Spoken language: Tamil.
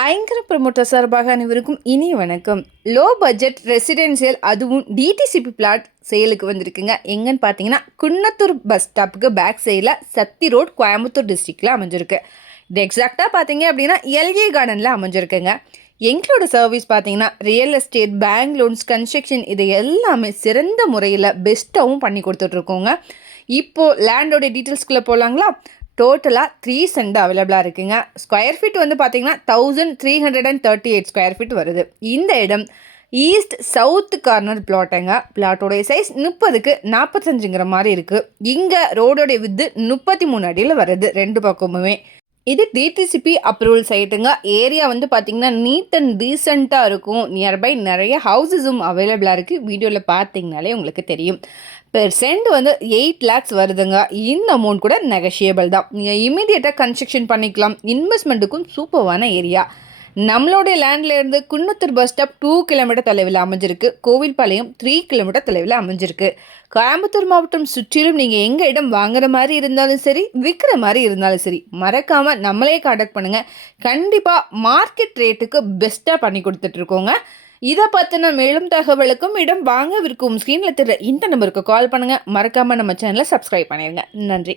ஐங்கர ப்ரமோட்டர் சார்பாக அனைவருக்கும் இனி வணக்கம். லோ பட்ஜெட் ரெசிடென்சியல் அதுவும் டிடிசிபி பிளாட் சேலுக்கு வந்திருக்குங்க. எங்கன்னு பார்த்தீங்கன்னா குன்னத்தூர் பஸ் ஸ்டாப்புக்கு பேக் சைடில் சக்தி ரோட் கோயம்புத்தூர் டிஸ்ட்ரிக்டில் அமைஞ்சிருக்கு. இது எக்ஸாக்டாக பார்த்தீங்க அப்படின்னா எல்ஏ கார்டனில் அமைஞ்சிருக்குங்க. எங்களோட சர்வீஸ் பார்த்தீங்கன்னா real estate bank loans construction இது எல்லாமே சிறந்த முறையில் பெஸ்ட்டாகவும் பண்ணி கொடுத்துட்ருக்கோங்க இப்போது லேண்டோட டீட்டெயில்ஸ்குள்ளே போகலாங்களா டோட்டலாக த்ரீ சென்ட் அவைலபிளாக இருக்குங்க. ஸ்கொயர் ஃபீட் வந்து பார்த்தீங்கன்னா thousand three hundred and thirty eight square feet வருது. இந்த இடம் ஈஸ்ட் சவுத் கார்னர் பிளாட்டுங்க பிளாட்டோடைய சைஸ் முப்பதுக்கு நாற்பத்தஞ்சுங்கிற மாதிரி இருக்குது இங்கே ரோடோடைய வித்து முப்பத்தி மூணு அடியில் வருது. ரெண்டு பக்கமுமே. இது டிடிசிபி அப்ரூவல் சைட்டுங்க ஏரியா வந்து பார்த்தீங்கன்னா நீட் அண்ட் டீசெண்டாக இருக்கும். நியர்பை நிறைய ஹவுசஸும் அவைலபிளாக இருக்குது வீடியோவில் பார்த்தீங்கனாலே உங்களுக்கு தெரியும். பெர் சென்ட் வந்து எயிட் லேக்ஸ் வருதுங்க. இந்த அமௌண்ட் கூட நெகஷியபிள் தான். நீங்கள் இமீடியட்டாக கன்ஸ்ட்ரக்ஷன் பண்ணிக்கலாம். இன்வெஸ்ட்மெண்ட்டுக்கும் சூப்பர்வான ஏரியா நம்மளுடைய லேண்ட்லேருந்து Kunnathur bus stop two kilometre தொலைவில் அமைஞ்சிருக்கு. கோவில்பாளையம் த்ரீ கிலோமீட்டர் தொலைவில் அமைஞ்சிருக்கு. கோயம்புத்தூர் மாவட்டம் சுற்றிலும் நீங்கள் எங்கள் இடம் வாங்குற மாதிரி இருந்தாலும் சரி விற்கிற மாதிரி இருந்தாலும் சரி மறக்காமல் நம்மளே காண்டாக்ட் பண்ணுங்கள் கண்டிப்பாக மார்க்கெட் ரேட்டுக்கு பெஸ்ட்டாக பண்ணி கொடுத்துட்ருக்கோங்க இதை பற்றின மேலும் தகவலுக்கும் இடம் வாங்க விற்கும் ஸ்க்ரீனில் தெரிய இந்த நம்பருக்கு கால் பண்ணுங்கள் மறக்காமல் நம்ம சேனலை சப்ஸ்கிரைப் பண்ணிடுங்க நன்றி.